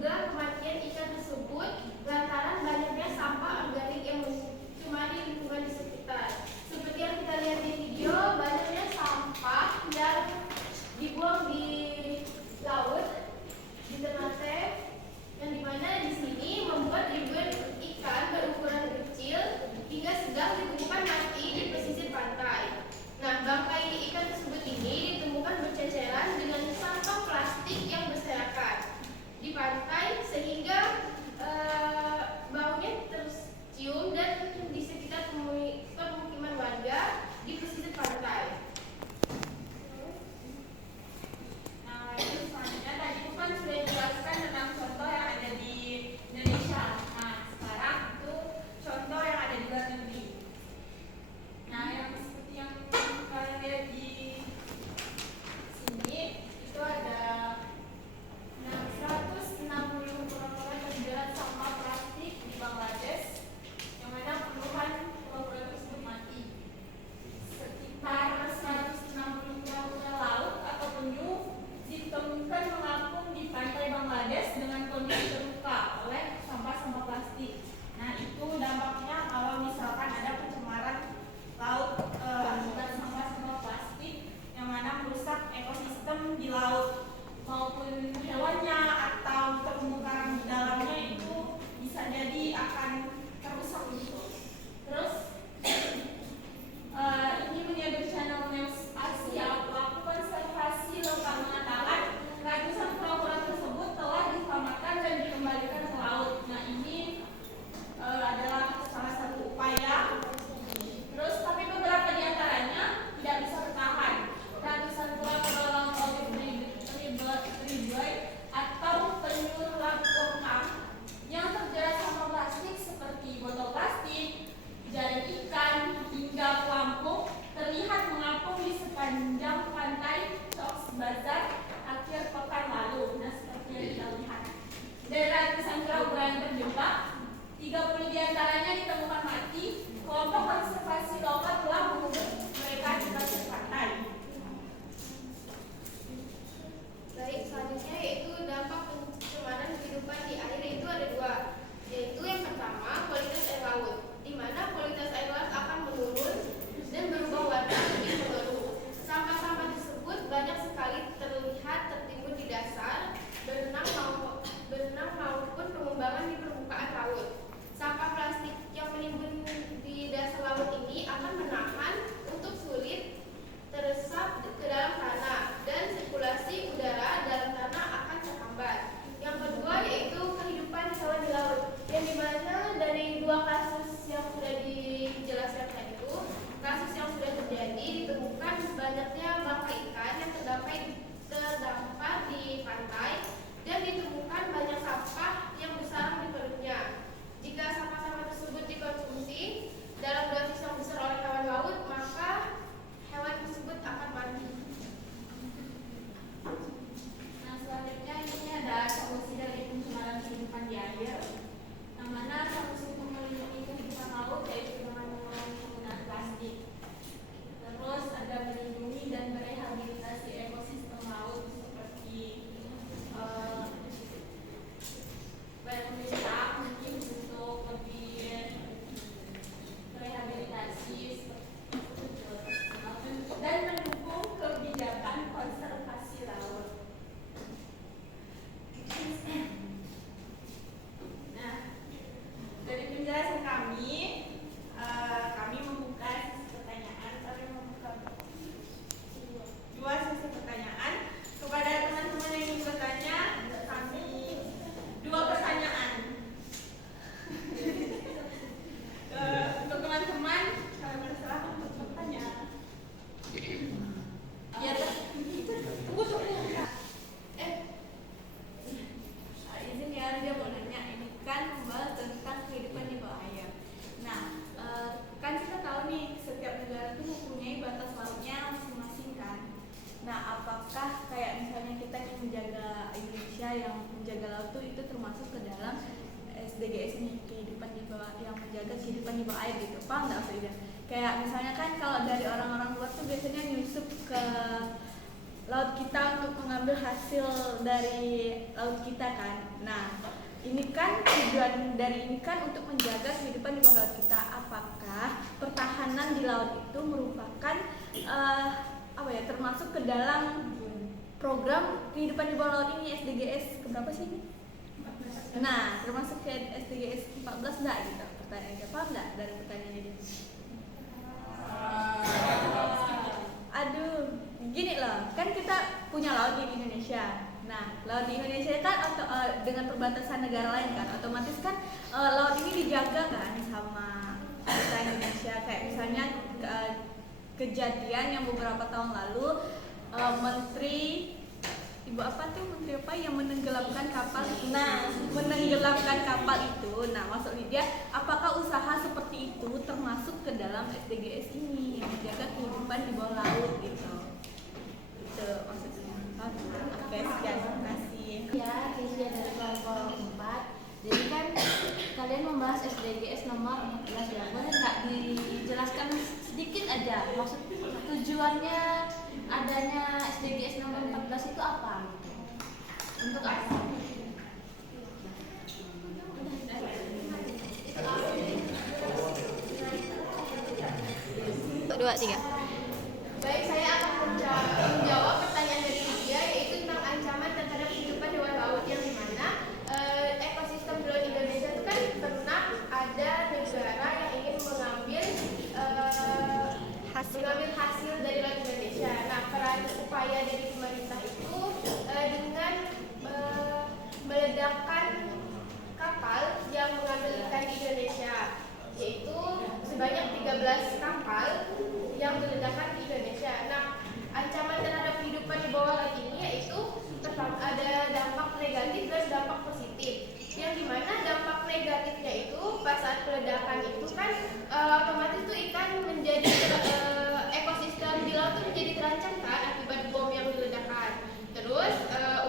menduga kematian ikan tersebut lantaran banyaknya sampah organik yang mencemari lingkungan di sekitar. Seperti yang kita lihat di video, banyaknya sampah yang dibuang di laut, di Ternate, yang dimana di sini membuat ribuan ikan berukuran kecil hingga sedang ditemukan mati di pesisir pantai. Nah, bangkai ikan tersebut ini ditemukan berceceran dengan sampah plastik yang berserakan di pantai sehingga baunya tercium dan di sekitar permukiman warga di pesisir pantai. Nah, itu selanjutnya tadi itu kan sudah dijelaskan tentang contoh yang ada di Indonesia. Nah, sekarang itu contoh yang ada di luar negeri. Nah, yang seperti yang kalian lihat di sini itu ada 160 pulau-pulau terjerat sampah plastik di Bangladesh, yang mana puluhan pulau-pulau tersebut mati. Sekitar 160 pulau-pulau laut atau penyu ditemukan mengapung di pantai Bangladesh dengan kondisi terluka oleh sampah-sampah plastik. Nah, itu dampaknya kalau misalkan ada pencemaran laut akibat sampah-sampah plastik yang mana merusak ekosistem di laut, maupun hewannya atau terumbu karang di dalamnya itu bisa jadi akan terusak gitu. Terus ini menjadi channel News Asia, pelaku konservasi lokal mengatakan ratusan pulau-pulau tersebut telah diselamatkan dan dikembalikan ke laut. Nah, ini adalah salah satu upaya. Terus tapi beberapa di antaranya tidak bisa bertahan. Ratusan pulau-pulau laut Ribuai atau penyu lapurkang yang terjerat sampah plastik seperti botol plastik, jaring ikan, hingga pelampung terlihat mengapung di sepanjang pantai Cox's Bazar akhir pekan lalu. Nah, seperti yang kita lihat, dari ratusan kura-kura yang terjebak, 30 diantaranya ditemukan mati. Kelompok konservasi lokal telah mengubur mereka di pasir pantai. Baik, selanjutnya yaitu dampak pencemaran kehidupan di air, yaitu ada dua, yaitu yang pertama kualitas air laut, di mana kualitas air laut akan menurun dan berubah warna menjadi keruh. Sampah-sampah tersebut banyak sekali terlihat tertimbun di dasar, berenang maupun pengembangan di permukaan laut. Sampah plastik yang menimbun di dasar laut ini akan menahan untuk sulit teresap ke dalam tanah dan sirkulasi udara dalam tanah akan terhambat. Yang kedua yaitu kehidupan hewan di laut, yang dimana dari dua kasus yang sudah dijelaskan tadi itu, kasus yang sudah terjadi ditemukan banyaknya bangkai ikan yang terdampar di pantai dan ditemukan banyak sampah yang besar di perutnya. Jika sampah-sampah tersebut dikonsumsi dalam dosis yang besar oleh hewan laut, maka hewan tersebut akan mati. Nah, selanjutnya ini ada solusi dari pencemaran kehidupan di air, yang mana solusi untuk melindungi kehidupan laut yaitu dengan mengurangi penggunaan plastik. Terus ada melindungi dan merehabilitasi ekosistem laut seperti pemerintah mungkin untuk lebih merehabilitasi dan mendukung kebijakan konservasi laut. Nah, dari penjelasan kami membuka sesi pertanyaan. Kami membuka dua sesi pertanyaan kepada teman-teman yang ingin bertanya. Kami dua pertanyaan. Untuk teman-teman, kami berserah untuk bertanya. Ya, tunggu. Izin ya, dia mau nanya. Ini kan membahas tentang kehidupan di bawah air. Nah, kan kita tahu nih setiap negara itu mempunyai batas lautnya masing-masing kan. Nah, apakah kayak misalnya kita ingin menjaga Indonesia yang menjaga laut itu termasuk ke dalam SDGs nih, kehidupan di bawah, yang menjaga kehidupan di bawah air gitu, paham nggak Frida? Kayak misalnya kan kalau dari orang-orang luar tuh biasanya nyusup ke laut kita untuk mengambil hasil dari laut kita kan. Nah, ini kan tujuan dari ini kan untuk menjaga kehidupan di bawah laut kita. Apakah pertahanan di laut itu merupakan termasuk ke dalam program kehidupan di bawah laut ini SDGs keberapa sih ini? Nah, termasuk ke SDGs 14 enggak gitu? Pertanyaannya paham enggak dari pertanyaan ini? Aduh, gini loh, kan kita punya laut di Indonesia. Nah, laut di Indonesia kan dengan perbatasan negara lain kan, otomatis kan laut ini dijaga kan sama kita Indonesia. Kayak misalnya kejadian yang beberapa tahun lalu menteri yang menenggelamkan kapal. Nah, menenggelamkan kapal itu, nah maksud dia apakah usaha seperti itu termasuk ke dalam SDGs ini yang menjaga kehidupan di bawah laut gitu. Itu maksudnya. Oke, sekian, terima kasih. Ya, Kezia dari kelompok 4. Jadi kan kalian membahas SDGs nomor 14 ya. Boleh nggak dijelaskan sedikit aja maksud tujuannya adanya SDGs nomor 14 itu apa? Untuk apa? Dua, tiga. Baik, saya akan menjawab pertanyaan dari Lydia, yaitu tentang ancaman terhadap kehidupan di bawah laut, yang dimana ekosistem di laut Indonesia itu kan pernah ada negara yang ingin mengambil hasil dari laut Indonesia. Nah, peran upaya dari pemerintah itu dengan meledakkan kapal yang mengambil ikan di Indonesia, yaitu sebanyak 13 kapal yang diledakkan di Indonesia. Nah, ancaman terhadap kehidupan di bawah laut ini yaitu ada dampak negatif dan dampak positif. Yang dimana dampak negatifnya itu pas saat peledakan itu kan otomatis tuh ikan menjadi ekosistem di laut itu menjadi terancam kan akibat bom yang diledakkan. Terus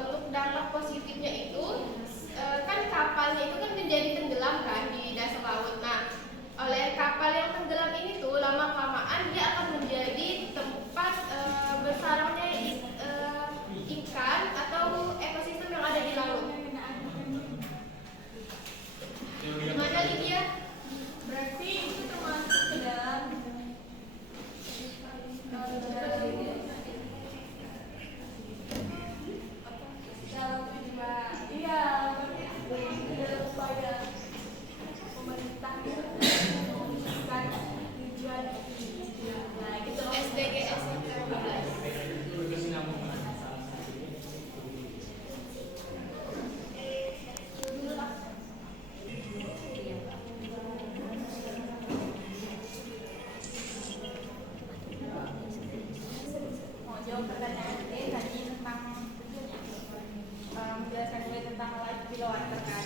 untuk dampak positifnya itu kan kapalnya itu kan menjadi tenggelam kan di dasar laut. Nah, oleh kapal yang tenggelam ini tuh lama-kelamaan dia akan menjadi tempat bersarangnya ikan atau ekosistem yang ada di laut. Gimana Lydia? Berarti itu termasuk ke dalam tujuan. Iya, berarti dalam upaya pemerintah itu mewujudkan tujuan ini. Nah, gitu SDGs 14. Mau jawab pertanyaan tadi tentang menjelaskan juga tentang life below water kan.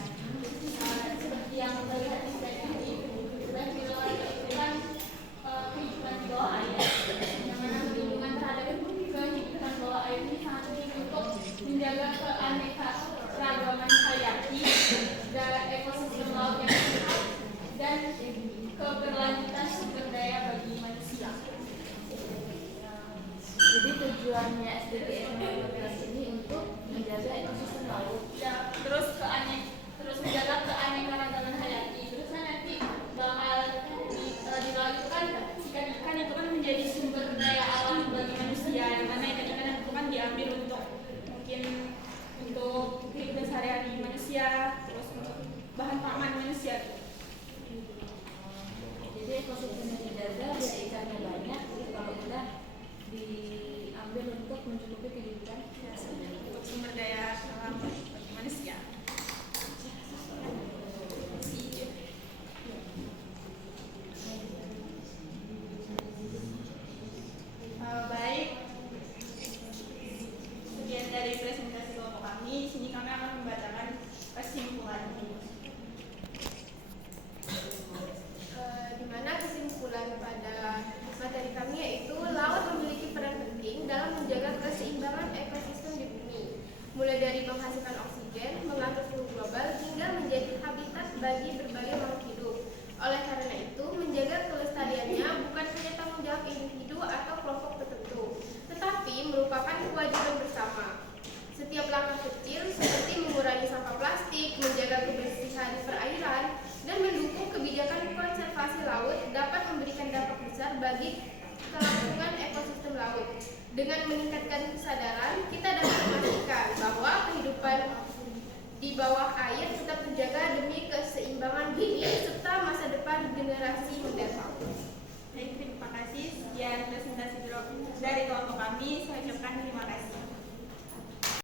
Seperti yang terlihat di slide ini, life below water itu kan kehidupan di bawah air. Yang mana perlindungan terhadap kehidupan bawah air ini sangat penting untuk menjaga keanekaragaman hayati dan ekosistem laut yang sehat dan keberlanjutan sumber daya bagi manusia. Jadi tujuannya SDGs nomor 14 ini untuk menjaga ekosistem laut. Ya, terus bagi kelangsungan ekosistem laut. Dengan meningkatkan kesadaran, kita dapat memastikan bahwa kehidupan di bawah air tetap terjaga demi keseimbangan bumi serta masa depan generasi mendatang.